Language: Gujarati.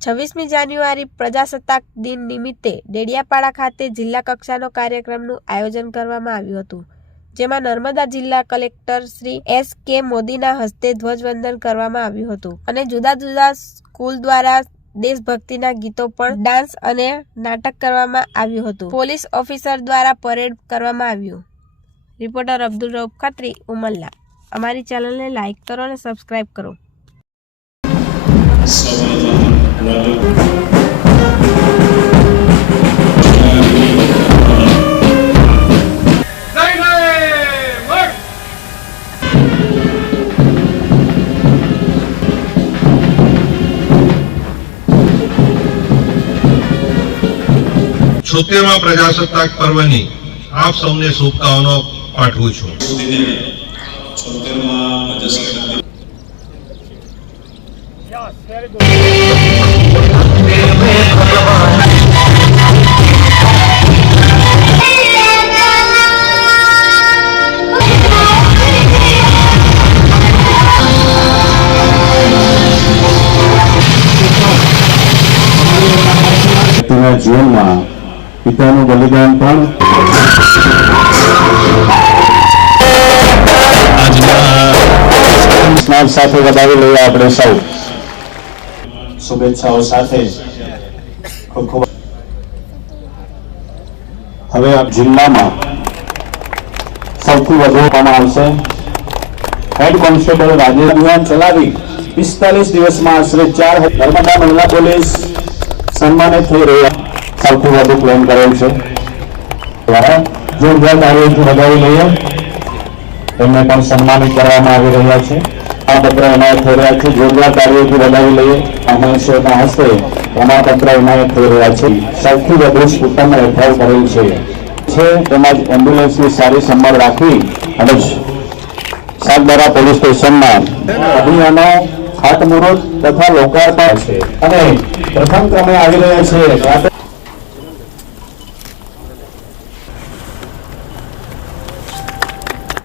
26મી જાન્યુઆરી પ્રજાસત્તાક દિન નિમિત્તે ડેડિયાપાડા ખાતે જિલ્લા કક્ષાનો કાર્યક્રમનું આયોજન કરવામાં આવ્યું હતું, જેમાં નર્મદા જિલ્લા કલેક્ટર શ્રી S.K. મોદીના હસ્તે ધ્વજવંદન કરવામાં આવ્યું હતું અને જુદા જુદા સ્કૂલ દ્વારા દેશભક્તિના ગીતો પર ડાન્સ અને નાટક કરવામાં આવ્યું હતું। પોલીસ ઓફિસર દ્વારા પરેડ કરવામાં આવ્યું। રિપોર્ટર અબ્દુલ રઉફ ખત્રી, ઉમરલા। અમારી ચેનલને લાઇક કરો અને સબસ્ક્રાઇબ કરો। છોતેરમા પ્રજાસત્તાક પર્વની આપ સૌને શુભકામનાઓ પાઠવું છું। જીવનમાં પિતાનું બલિદાન પણ સ્નાન સાથે વધાવી લઈએ। આપણે સૌ શુભેચ્છાઓ સાથે ખૂબ ખૂબ। હવે આ જિલ્લામાં સૌથી વધુ આપવામાં આવશે। હેડ કોન્સ્ટેબલ રાજેશ અભિયાન ચલાવી 45 દિવસમાં આશરે 4 નર્મદા મહિલા પોલીસ સન્માનિત થઈ રહ્યા। સૌથી વધુ ક્લેમ કરેલ છે દ્વારા જોરદાર તાળીઓથી વધાવી લઈએ। એમને પણ સન્માનિત કરવામાં આવી રહ્યા છે। આ પત્ર એનાયત થઈ રહ્યા છે। જોરદાર તાળીઓથી વધાવી લઈએ। મહેશના હસ્તે પ્રમાણપત્ર એનાયત થઈ રહ્યા છે। સૌથી વધુ સ્કૂટરને રેફર કરેલ છે। તેમજ એમ્બ્યુલન્સની સારી સંભાળ રાખી અને સાગબારા પોલીસ સ્ટેશનમાં અભિયાનો ખાતમુહૂર્ત તથા લોકાર્પણ છે અને પ્રથમ ક્રમે આવી રહ્યા છે।